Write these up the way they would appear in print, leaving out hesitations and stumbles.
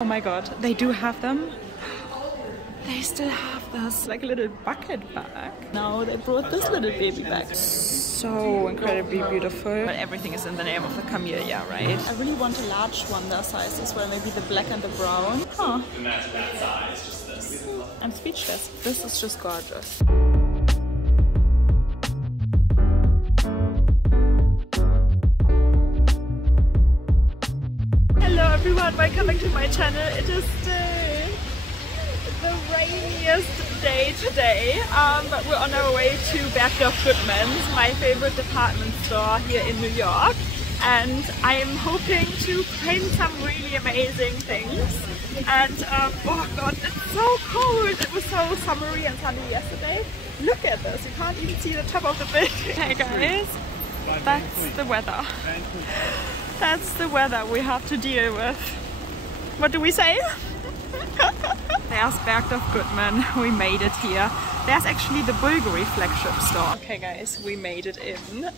Oh my god, they do have them. They still have this like little bucket bag. Now they brought this little baby bag. So incredibly beautiful. But everything is in the name of the Camellia, right? I really want a large Wanda size as well. Maybe the black and the brown. Huh. Imagine that size, just this. I'm speechless. This is just gorgeous. Hello everyone, welcome back to my channel. It is still the rainiest day today, but we're on our way to Bergdorf Goodman, my favorite department store here in New York, and I'm hoping to print some really amazing things. And oh god, it's so cold. It was so summery and sunny yesterday. Look at this, you can't even see the top of the building. Hey guys, that's the weather. That's the weather we have to deal with. What do we say? There's Bergdorf Goodman. We made it here. There's actually the Bvlgari flagship store. Okay guys, we made it in.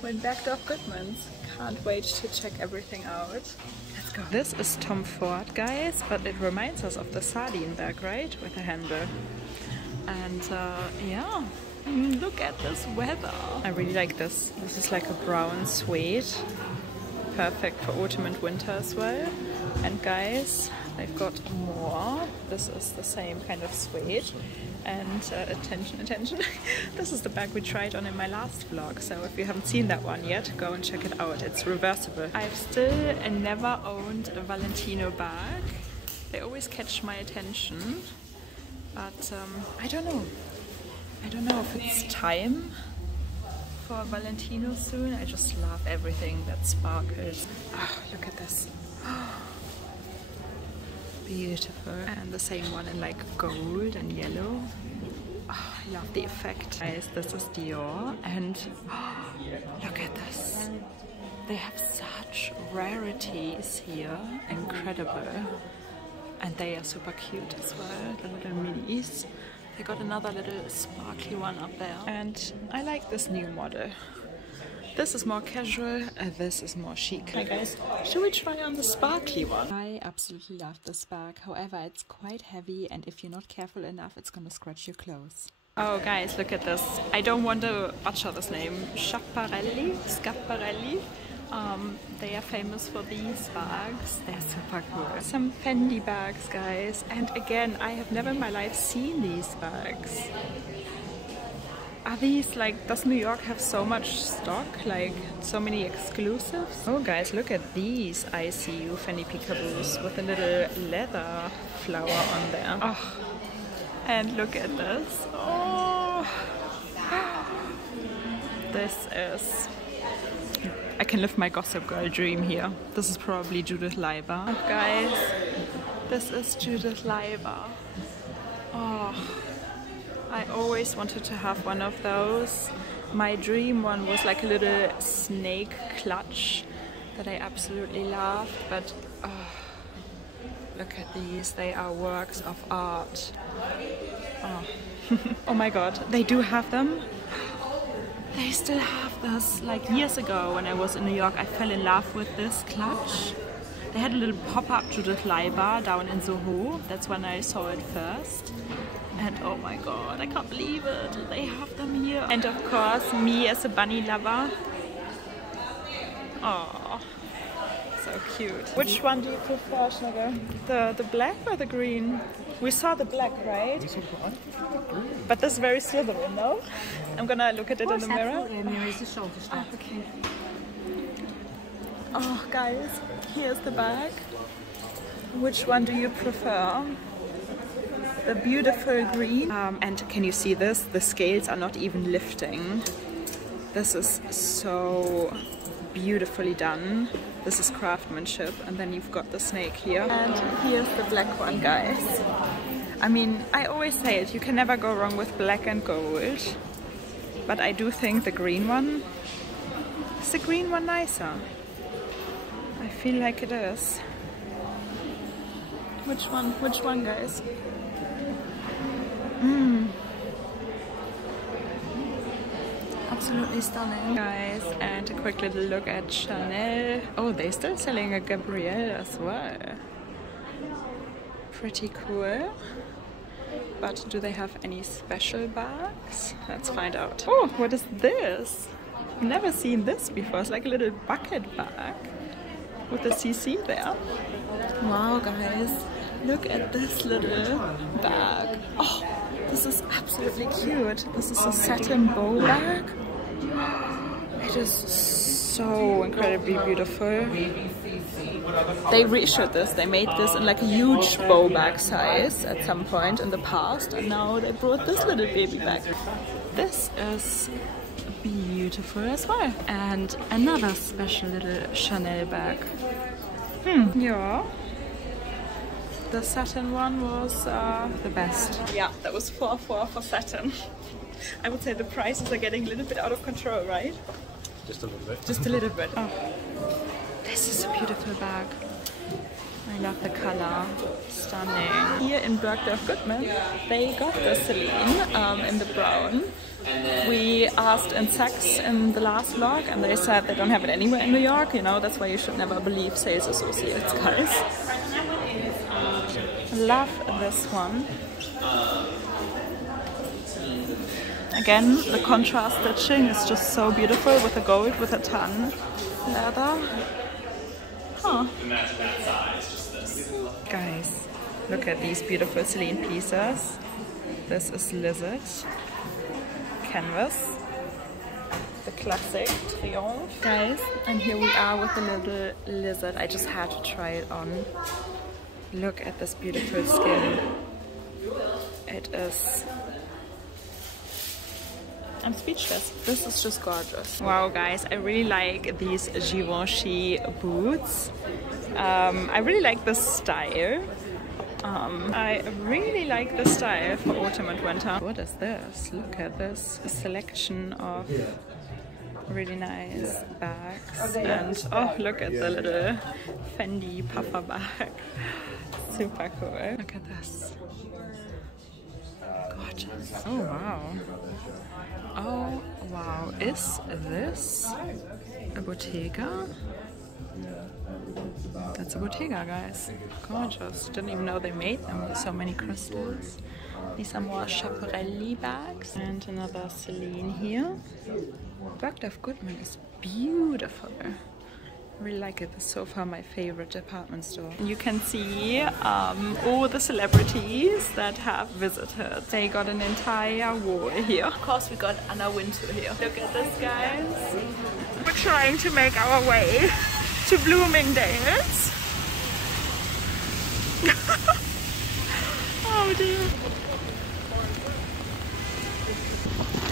When Bergdorf Goodman's. Can't wait to check everything out. Let's go. This is Tom Ford, guys, but it reminds us of the CELINE bag, right? With a handle. And yeah. Look at this weather. I really like this. This is like a brown suede. Perfect for autumn and winter as well. And guys, they've got more. This is the same kind of suede. And attention. This is the bag we tried on in my last vlog. So if you haven't seen that one yet, go and check it out. It's reversible. I've still never owned a Valentino bag. They always catch my attention. But I don't know. I don't know if it's time for Valentino soon. I just love everything that sparkles. Oh, look at this. Beautiful. And the same one in like gold and yellow. Oh, I love the effect. Guys, this is Dior. And oh, look at this. They have such rarities here. Incredible. And they are super cute as well. The little minis. They got another little sparkly one up there. And I like this new model. This is more casual, this is more chic. Hi guys, should we try on the sparkly one? I absolutely love this bag. However, it's quite heavy and if you're not careful enough, it's gonna scratch your clothes. Oh guys, look at this. I don't want to butcher this name. Schiaparelli? They are famous for these bags. They're super cool. Some FENDI bags, guys. And again, I have never in my life seen these bags. Are these like, does New York have so much stock? Like, so many exclusives? Oh guys, look at these ICU FENDI peekaboos with a little leather flower on there. Oh, and look at this. Oh, this is... I can live my Gossip Girl dream here. This is probably Judith Leiber. Oh, guys, this is Judith Leiber. Oh, I always wanted to have one of those. My dream one was like a little snake clutch that I absolutely loved. But oh, look at these. They are works of art. Oh, oh my god, they do have them. They still have this. Like years ago when I was in New York, I fell in love with this clutch. They had a little pop-up Judith Leiber down in Soho. That's when I saw it first. And oh my god, I can't believe it. They have them here. And of course, me as a bunny lover. Oh, so cute. Which one do you prefer, Schnagger? The black or the green? We saw the black, right? We saw the black. But this is very Slytherin, no? I'm gonna look at it in the mirror. Oh, okay. Oh, guys, here's the bag. Which one do you prefer? The beautiful green. And can you see this? The scales are not even lifting. This is so beautifully done. This is craftsmanship. And then you've got the snake here. And here's the black one, guys. I mean, I always say it, you can never go wrong with black and gold. But I do think the green one, is the green one nicer? I feel like it is. Which one, guys? absolutely stunning, guys. And a quick little look at Chanel. Oh, they're still selling a Gabrielle as well. Pretty cool. But do they have any special bags? Let's find out. Oh, what is this? I've never seen this before. It's like a little bucket bag with the CC there. Wow, guys. Look at this little bag. Oh, this is absolutely cute. This is a satin bow bag. It is so incredibly beautiful. They reissued this. They made this in like a huge bow bag size at some point in the past, and now they brought this little baby bag. This is beautiful as well. And another special little Chanel bag. Yeah. The satin one was the best. Yeah, that was 4.4 for satin. I would say the prices are getting a little bit out of control, right? Just a little bit. Just a little bit. Oh, this is a beautiful bag. I love the color. Stunning. Here in Bergdorf Goodman, they got the CELINE in the brown. We asked in Saks in the last vlog, and they said they don't have it anywhere in New York. You know, that's why you should never believe sales associates, guys. Love this one. Again, the contrast stitching is just so beautiful with the gold, with the tan leather. Huh. Guys, look at these beautiful CELINE pieces. This is lizard canvas, the classic Triomphe. Guys, and here we are with the little lizard. I just had to try it on. Look at this beautiful skin. It is... I'm speechless. This is just gorgeous. Wow, guys, I really like these Givenchy boots. I really like the style. I really like the style for autumn and winter. What is this? Look at this. A selection of really nice bags. And oh, look at the little Fendi puffer bag. Super cool. Look at this. Gorgeous. Oh, wow. Oh, wow. Is this a Bottega? That's a Bottega, guys. Gorgeous. Didn't even know they made them with so many crystals. These are more Schiaparelli bags. And another CELINE here. Bergdorf Goodman is beautiful. I really like it. It's so far my favorite department store. You can see all the celebrities that have visited. They got an entire wall here. Of course, we got Anna Wintour here. Look at this, guys. We're trying to make our way to Bloomingdale's. Oh dear.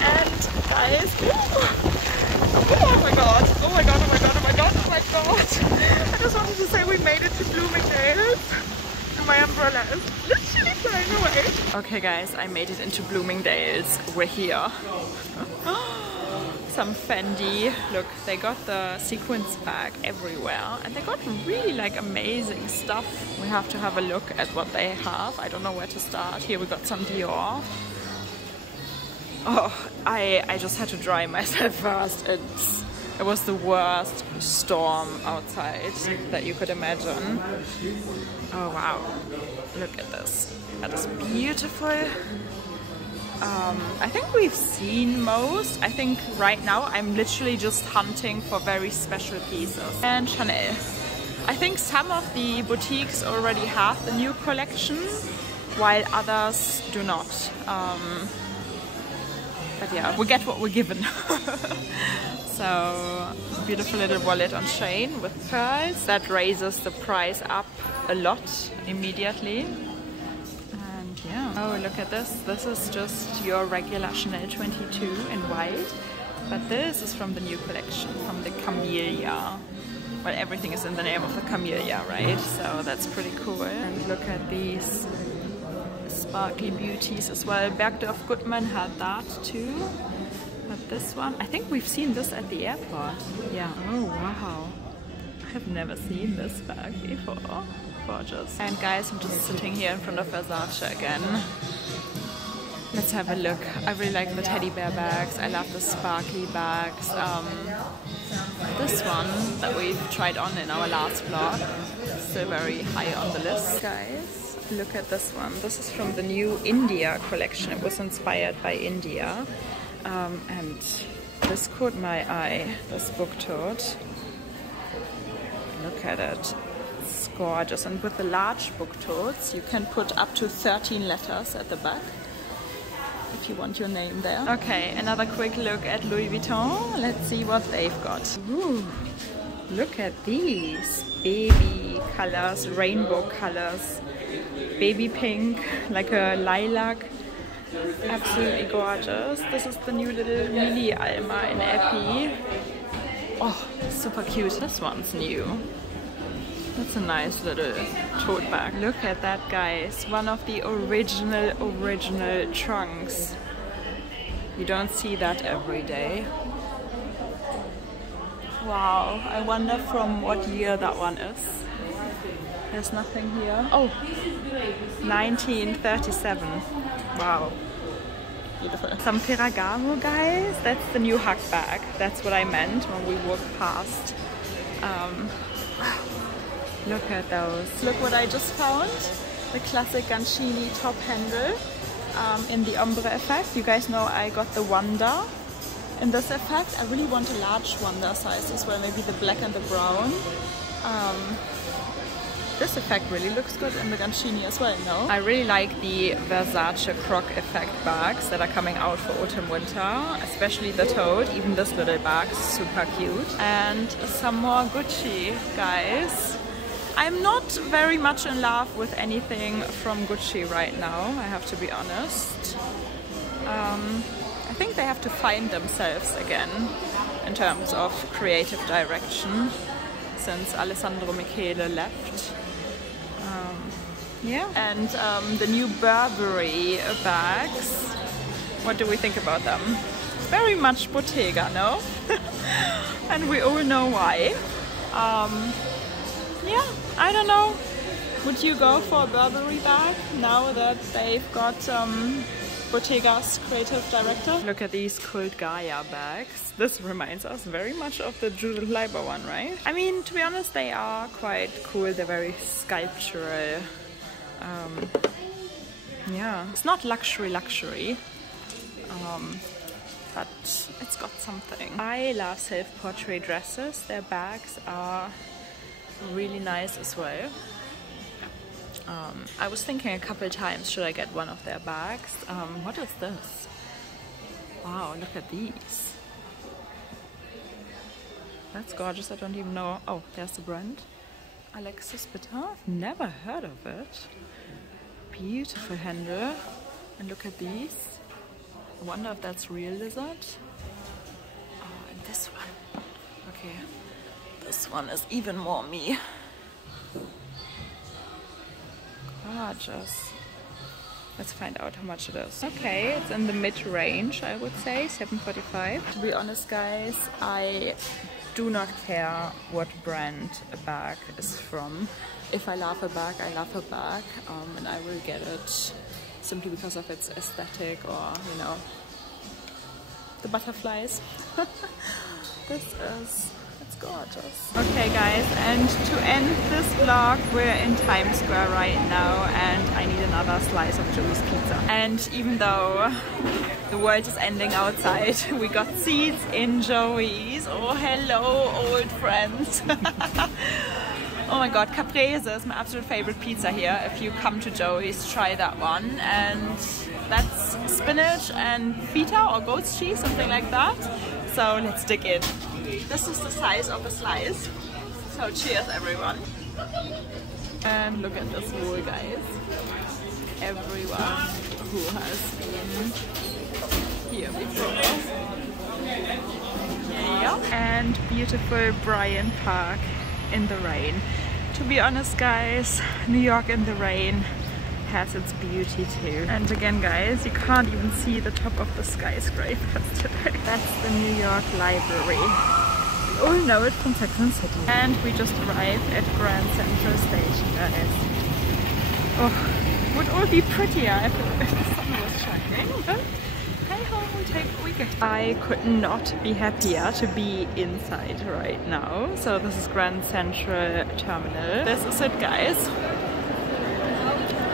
And guys, oh my god, oh my god, oh my god, oh my god, oh my god. I just wanted to say we made it to Bloomingdale's and my umbrella is literally flying away. Okay guys, I made it into Bloomingdale's. We're here. Some Fendi. Look, they got the sequins bag everywhere and they got really like amazing stuff. We have to have a look at what they have. I don't know where to start. Here we got some Dior. Oh, I just had to dry myself first. It was the worst storm outside that you could imagine. Oh wow, look at this. That is beautiful. I think we've seen most. I think right now I'm literally just hunting for very special pieces. And Chanel. I think some of the boutiques already have the new collection, while others do not. But yeah, we get what we're given. So, beautiful little wallet on chain with pearls. That raises the price up a lot immediately. And yeah. Oh, look at this. This is just your regular Chanel 22 in white. But this is from the new collection, from the Camellia. Well, everything is in the name of the Camellia, right? So that's pretty cool. And look at these sparkly beauties as well. Bergdorf Goodman had that too. But this one, I think we've seen this at the airport. Yeah. Oh wow. I have never seen this bag before. Gorgeous. And guys, I'm just sitting here in front of Versace again. Let's have a look. I really like the teddy bear bags. I love the sparkly bags. This one that we've tried on in our last vlog, still very high on the list. Guys, look at this one. This is from the new India collection. It was inspired by India. And this caught my eye, this book tote. Look at it. It's gorgeous. And with the large book totes, you can put up to 13 letters at the back if you want your name there. Okay, another quick look at Louis Vuitton. Let's see what they've got. Ooh, look at these baby colors, rainbow colors, baby pink, like a lilac. Absolutely gorgeous. This is the new little mini Alma in Epi. Oh, super cute. This one's new. That's a nice little tote bag. Look at that, guys. One of the original trunks. You don't see that every day. Wow, I wonder from what year that one is. There's nothing here. Oh, 1937. Wow. Beautiful. Some Ferragamo, guys. That's the new hug bag. That's what I meant when we walked past. Look at those. Look what I just found. The classic Gancini top handle in the ombre effect. You guys know I got the Wanda in this effect. I really want a large Wanda size as well. Maybe the black and the brown. This effect really looks good in the Gancini as well, no? I really like the Versace croc effect bags that are coming out for autumn winter, especially the tote. Even this little bag is super cute. And some more Gucci, guys. I'm not very much in love with anything from Gucci right now, I have to be honest. I think they have to find themselves again in terms of creative direction since Alessandro Michele left. Yeah, and the new Burberry bags. What do we think about them? Very much Bottega, no? And we all know why. Yeah, I don't know. Would you go for a Burberry bag now that they've got Bottega's creative director? Look at these Cult Gaia bags. This reminds us very much of the Judith Leiber one, right? I mean, to be honest, they are quite cool. They're very sculptural. Yeah, it's not luxury, but it's got something. I love self-portrait dresses. Their bags are really nice as well. I was thinking a couple times, should I get one of their bags? What is this? Wow, look at these. That's gorgeous. I don't even know. Oh, there's the brand. Alexis Bitter. I've never heard of it. Beautiful handle. And look at these. I wonder if that's real lizard. Oh, and this one. Okay. This one is even more me. Gorgeous. Let's find out how much it is. Okay, it's in the mid-range, I would say, $7.45. To be honest, guys, I do not care what brand a bag is from. If I love a bag, I love a bag, and I will get it simply because of its aesthetic or, you know, the butterflies. It's gorgeous. Okay guys, and to end this vlog, we're in Times Square right now and I need another slice of Joey's pizza. And even though the world is ending outside, we got seats in Joey's. Oh, hello old friends. Oh my god, caprese is my absolute favorite pizza here. If you come to Joey's, try that one. And that's spinach and feta or goat's cheese, something like that. So let's dig in. This is the size of a slice. So cheers everyone. And look at this wall, guys. Everyone who has been here before. Yeah. And beautiful Bryant Park in the rain. To be honest guys, New York in the rain has its beauty too. And again guys, you can't even see the top of the skyscrapers today. That's the New York Library. We all know it from Sex and the City. And we just arrived at Grand Central Station, guys. Oh, would all be prettier if the sun was shining. But hey ho, we take what we get. I could not be happier to be inside right now. So this is Grand Central Terminal. This is it, guys.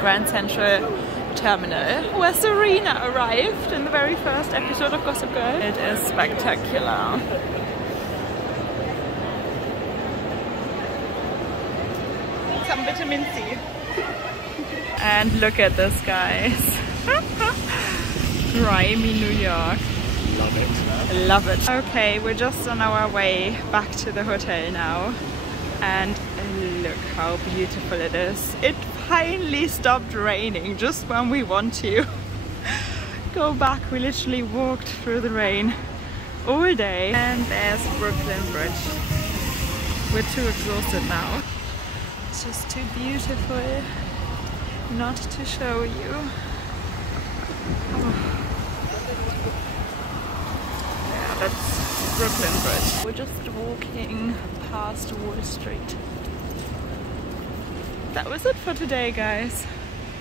Grand Central Terminal, where Serena arrived in the very first episode of Gossip Girl. It is spectacular. Some vitamin C. And look at this, guys. Grimy New York. Love it. Love it. Okay, we're just on our way back to the hotel now. And look how beautiful it is. It finally stopped raining just when we want to go back. We literally walked through the rain all day. And there's Brooklyn Bridge. We're too exhausted now. It's just too beautiful not to show you. Oh. Yeah, that's Brooklyn Bridge. We're just walking past Wall Street. That was it for today, guys.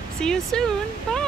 See you soon. Bye!